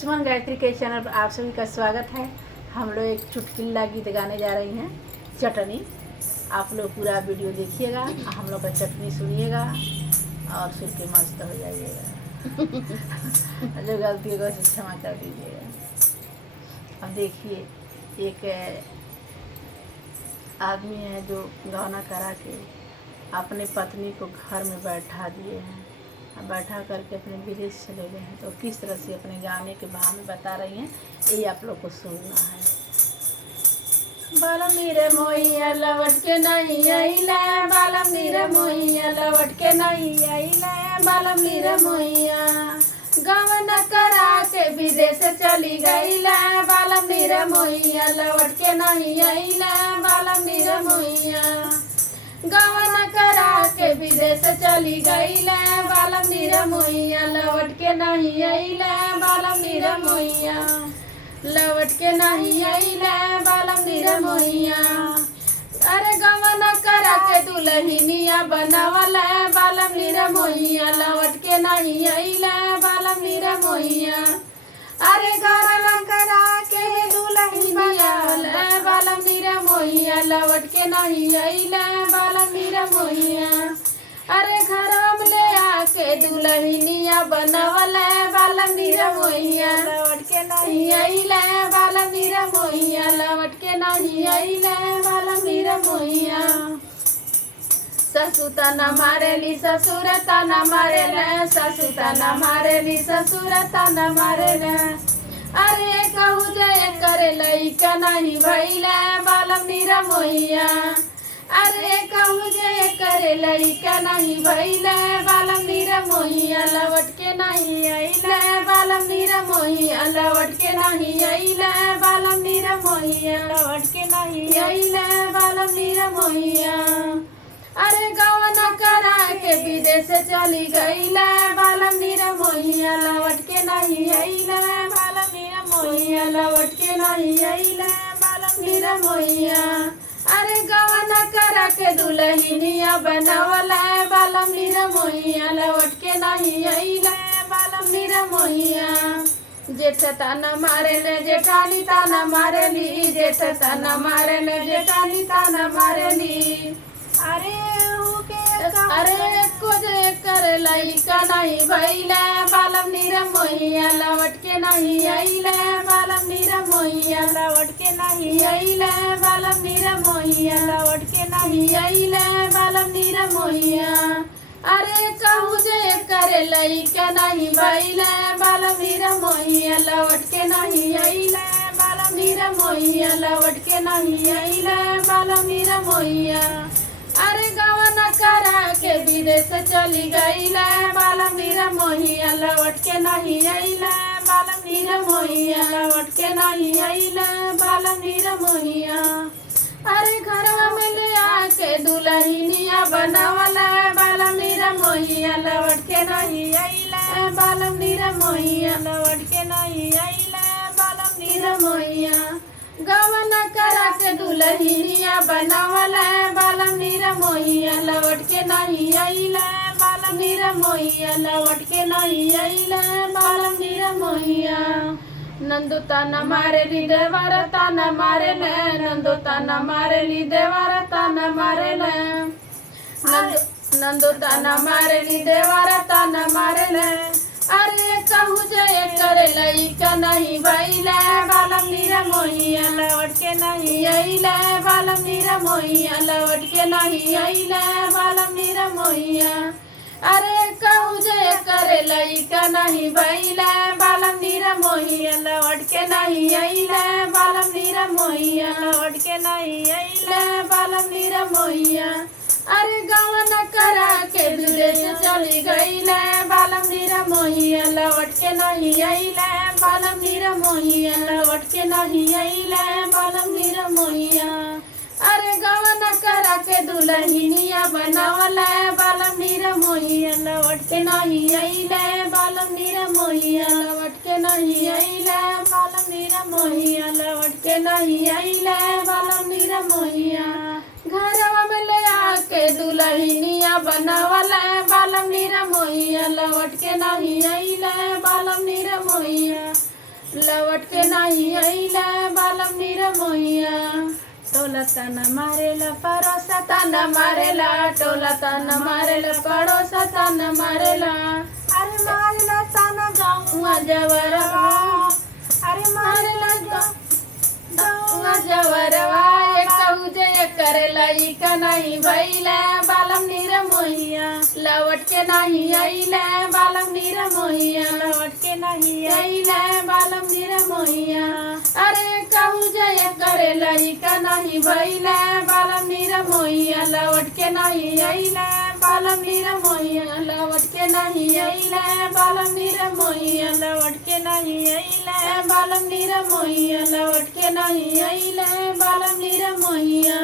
सुमन गायत्री के चैनल पर आप सभी का स्वागत है। हम लोग एक चुटकुला गीत गाने जा रही हैं, चटनी। आप लोग पूरा वीडियो देखिएगा, हम लोग का चटनी सुनिएगा और सुन के मस्त हो जाइएगा। जो गलती होगा उसे क्षमा कर दीजिएगा। अब देखिए, एक आदमी है जो गौना करा के अपने पत्नी को घर में बैठा दिए हैं, बैठा करके अपने विदेश चले गए हैं। तो किस तरह से अपने गाने के भाव में बता रही हैं, यही आप लोग को सुनना है। बालम नीरे मोहिया लवट के नहीं आइले, बालम नीरे मोहिया लवट के नहीं आइले, बालम नीरे मोहिया गवन करा के विदेश चली गईले, बालम नीरे मोहिया लवट के नहीं आइले, बालम नीरे मोहिया गवन करा के विदेश चली गईले, बालम नीरे मोहिया लवट के नहीं आइले, बालम नीरे मोहिया लवट के नहीं आइले, बालम नीरे मोहिया। अरे गवन करा के दुल्हनिया बनावल, बालम नीरे मोहिया लवट के नहीं आइले, बालम नीरे मोहिया। अरे गवन करा के दुल्हनिया बालम नीरे मोहिया लवट के नहीं आइले, बालम नीरे मोहिया। अरे घर में ले आके दुल्हनिया बनावल, बालम नीरे मोहिया लवट के नहीं आइले, बालम नीरे मोहिया लवट के नहीं आइले, बालम नीरे मोहिया। ससुता न मारेली ससुरता न मारेले, ससुता न मारेली ससुरता न मारेले। अरे कहू जय करे लइका नहीं भइले, बालम नीरे मोहिया। अरे कहू जय करे लइका नहीं भइले, बालम नीरे मोहिया लवट के नहीं आइले, बालम नीरे मोहिया लवट के नहीं आइले, बालम नीरे मोहिया लवट के नहीं आइले, बालम नीरे मोहिया। अरे गवन करा के विदेश चली गईले, बालम नीरे मोहिया लवट के नहीं आइले, बालम नीरे मोहिया लवट के नहीं आइले, बालम नीरे मोहिया। अरे गवन करा के दुल्हनिया बनावल, बालम नीरे मोहिया लवट के नहीं आइले, बालम नीरे मोहिया। जेठ ताना मारेले जेठानी ताना मारेली, जेठ ताना मारेले जेठानी ताना मारेली। अरे कुछ कर लइका नहीं भइले, बालम नीरे मोहिया लवट के नहीं आइले, बालम नीरे मोहिया लवट के नहीं आइले, बालम नीरे मोहिया लवट के नहीं आइले, बालम नीरे मोहिया। अरे कहू जे करे लइका नहीं भइले, बालम नीरे मोहिया लवट के नहीं आइले, बालम नीरे मोहिया लवट के नहीं आइले, बालम नीरे मोहिया। अरे गवन करा के विदेश चली गईले, बालम नीरे मोहिया लवट के नहीं आइले, बालम नीरे मोहिया लवट के नहीं आइले, बालम नीरे मोहिया। अरे घरवा में ले आके दुल्हनिया बनावल, बालम नीरे मोहिया लवट के नहीं आइले, बालम नीरे मोहिया लवट के नहीं आइले, बालम नीरे मोहिया। गवन करा के दुल्हनिया बनावल, बालम नीरे मोहिया लवट के नहीं आइले, बालम नीरे मोहिया लवट के नहीं आइले, बालम नीरे मोहिया। नंदू ताना मारेली देवर ताना मारेले, नंदू ताना मारेली देवर ताना मारेले, नंदू ताना मारेली देवर ताना मारेले। अरे कहू जय करे लइका नहीं भइले, बालम नीरे मोहिया लवट के नहीं आइले, बालम नीरे मोहिया लवट के नहीं आइले, बालम नीरे मोहिया। अरे कहू जय करे लइका नहीं भइले, बालम नीरे मोहिया लवट के नहीं आइले, बालम नीरे मोहिया लवट के नहीं आइले, बालम नीरे मोहिया। अरे गवन करा के विदेश चली गईले, बालम नीरे मोहिया लवट के नहीं आइले, बालम नीरे मोहिया लवट के नहीं आइले, बालम नीरे मोहिया। अरे गवन करा के दुल्हनिया बनावल, बालम नीरे मोहिया लवट के नहीं आइले, बालम नीरे मोहिया लवट के नहीं आइले, बालम नीरे मोहिया लवट के नहीं आइले, बालम नीरे मोहिया। घरवा में ले आके दुल्हनिया बनावल, बालम नीरे मोहिया लवट के नहीं आइले, बालम नीरे मोहिया। लवट के नहीं अइले बालम निरमोहिया टोला तना मारेला परोसा तना मारेला टोला तना मारेला पड़ोसा तना मारेला अरे मारेला ताना गाँव जवरवा अरे मारेला गाँव जवरवा कहू जे करेला का नहीं भैले बालम निरमोहिया लवट के नहीं अइले बालम निरमोहिया लौट के नहीं अइले बालम निरमोहिया अरे कहू जे करेला का नहीं भैले बालम निरमोहिया लवट के नहीं अइले बालम निरमोहिया लवट के नहीं अइले बालम निरमोहिया लौट के नहीं अइले बालम निरमोहिया लवट के नहीं अइले बालम निरमोहिया।